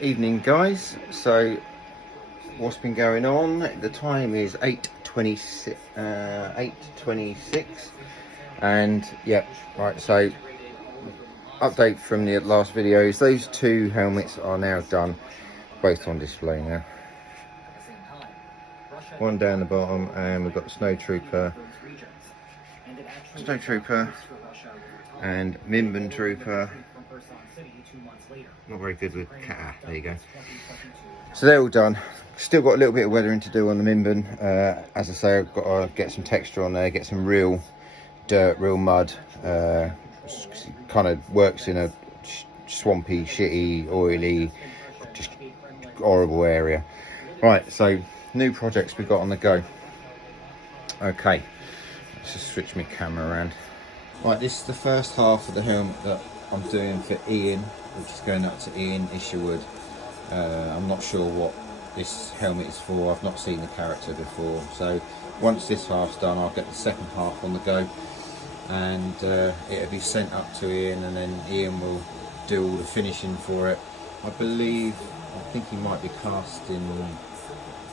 Evening guys, so what's been going on? The time is 8:26 and yeah, right, so update from the last videos. Those two helmets are now done, both on display now. One down the bottom, and we've got the Snowtrooper and Mimban Trooper. Not very good with cat. There you go. So they're all done. Still got a little bit of weathering to do on the Mimban. As I say, I've got to get some texture on there, get some real dirt, real mud. Kind of works in a swampy, shitty, oily, just horrible area. Right, so new projects we've got on the go. Okay, let's just switch my camera around. Right, this is the first half of the helmet that I'm doing for Ian, which is going up to Ian Isherwood. I'm not sure what this helmet is for. I've not seen the character before, so once this half's done, I'll get the second half on the go, and it'll be sent up to Ian, and then Ian will do all the finishing for it. I think he might be casting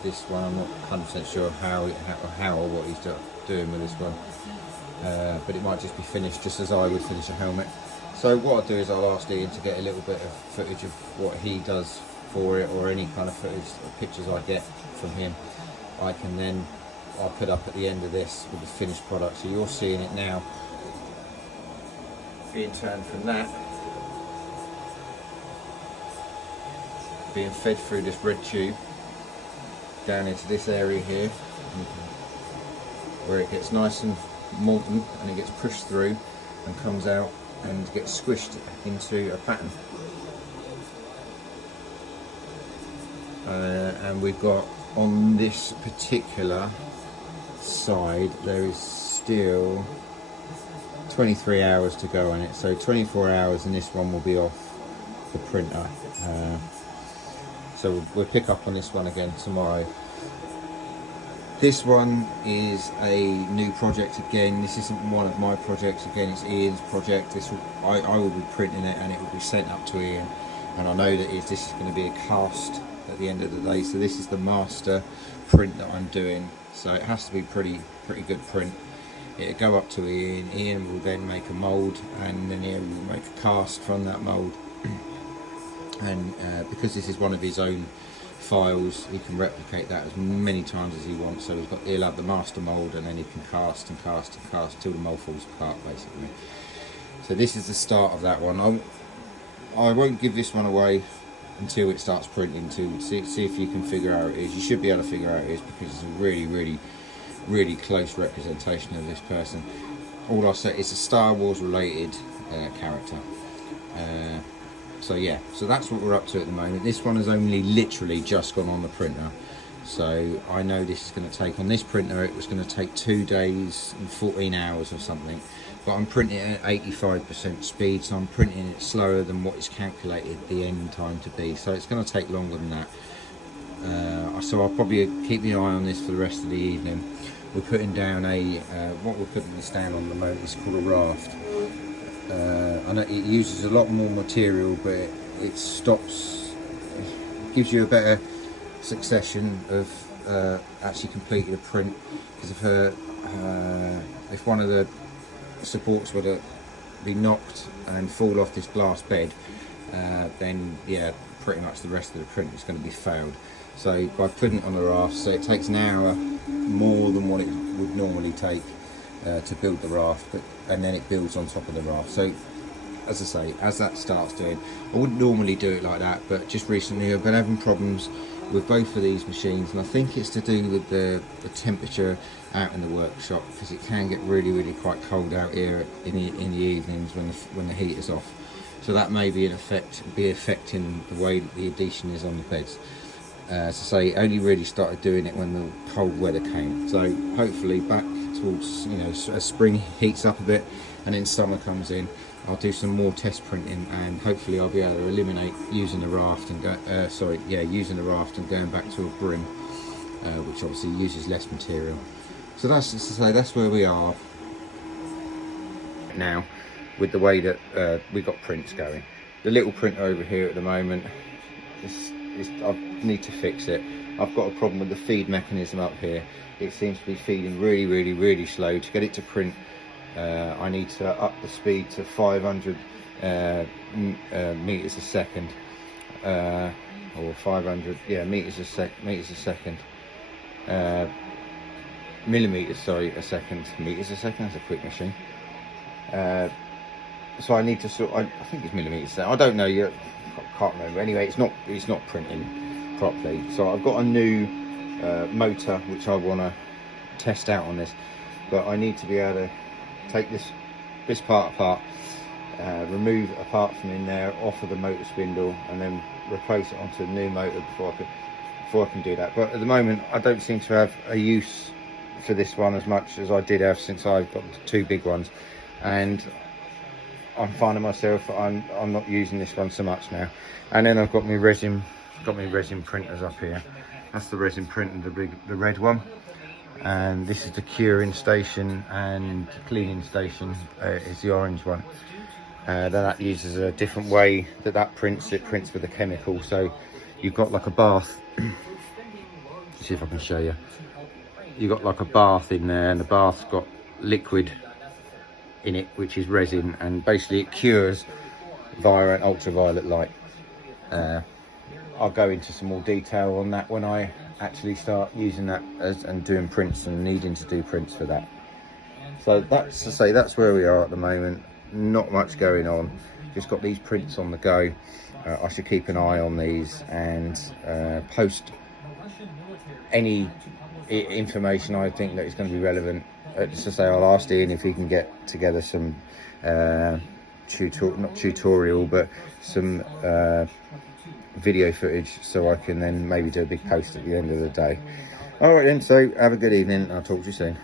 this one. I'm not 100% sure how or what he's doing with this one, but it might just be finished just as I would finish a helmet. So what I'll do is I'll ask Ian to get a little bit of footage of what he does for it, or any kind of footage or pictures I get from him. I'll put up at the end of this with the finished product. So you're seeing it now being turned from that, being fed through this red tube down into this area here, where it gets nice and molten, and it gets pushed through and comes out and gets squished into a pattern. And we've got on this particular side, there is still 23 hours to go on it, so 24 hours and this one will be off the printer. So we'll pick up on this one again tomorrow. This one is a new project again. This isn't one of my projects. Again, it's Ian's project. I will be printing it, and it will be sent up to Ian. And I know that this is going to be a cast at the end of the day. So this is the master print that I'm doing. So it has to be pretty good print. It'll go up to Ian. Ian will then make a mould, and then Ian will make a cast from that mould. And because this is one of his own files, he can replicate that as many times as he wants. So he'll have the master mould, and then he can cast and cast and cast till the mould falls apart, basically. So this is the start of that one. I won't give this one away until it starts printing, to see if you can figure out it is. You should be able to figure out it is, because it's a really close representation of this person. All I'll say, it's a Star Wars related character. So yeah, so that's what we're up to at the moment. This one has only literally just gone on the printer, so I know this is going to take, on this printer it was going to take 2 days and 14 hours or something, but I'm printing it at 85% speed, so I'm printing it slower than what is calculated the end time to be, so it's going to take longer than that. So I'll probably keep my eye on this for the rest of the evening. We're putting down what we're putting this down on the moment is called a raft. I know it uses a lot more material, but it gives you a better succession of actually completing a print, because if one of the supports were to be knocked and fall off this glass bed, then yeah, pretty much the rest of the print is going to be failed. So by putting it on the raft, so it takes an hour more than what it would normally take to build the raft, and then it builds on top of the raft. So as I say, as that starts doing, I wouldn't normally do it like that, but just recently I've been having problems with both of these machines, and I think it's to do with the temperature out in the workshop, because it can get really quite cold out here in the evenings when the heat is off. So that may be affecting the way that the adhesion is on the beds. As I say, only really started doing it when the cold weather came. So hopefully back towards, as spring heats up a bit and then summer comes in, I'll do some more test printing, and hopefully I'll be able to eliminate using the raft and using the raft and going back to a brim, which obviously uses less material. So that's where we are now with the way that we got prints going. The little printer over here at the moment I need to fix it. I've got a problem with the feed mechanism up here. It seems to be feeding really slow. To get it to print, I need to up the speed to 500 meters a second, or 500, meters a second. Millimeters, sorry, a second. Meters a second. That's a quick machine. So I need to I think it's millimeters. I don't know yet. Can't remember. Anyway, it's not printing properly. So I've got a new motor which I want to test out on this, but I need to be able to take this part apart, remove a part from in there off of the motor spindle, and then replace it onto a new motor before I can do that. But at the moment, I don't seem to have a use for this one as much as I did have since I've got the two big ones, and I'm finding myself I'm not using this one so much now. And then I've got my resin printers up here. That's the resin printer, the red one, and this is the curing station, and cleaning station is the orange one. That uses a different way that prints. It prints with a chemical, so you've got like a bath. Let's see if I can show you. You've got like a bath in there, and the bath's got liquid in it, which is resin, and basically it cures via an ultraviolet light. I'll go into some more detail on that when I actually start using that and doing prints and needing to do prints for that. So that's where we are at the moment. Not much going on, just got these prints on the go. I should keep an eye on these and post any information I think that is going to be relevant. Just to say, I'll ask Ian if he can get together some not tutorial, but some video footage, so I can then maybe do a big post at the end of the day. All right then, so have a good evening. I'll talk to you soon.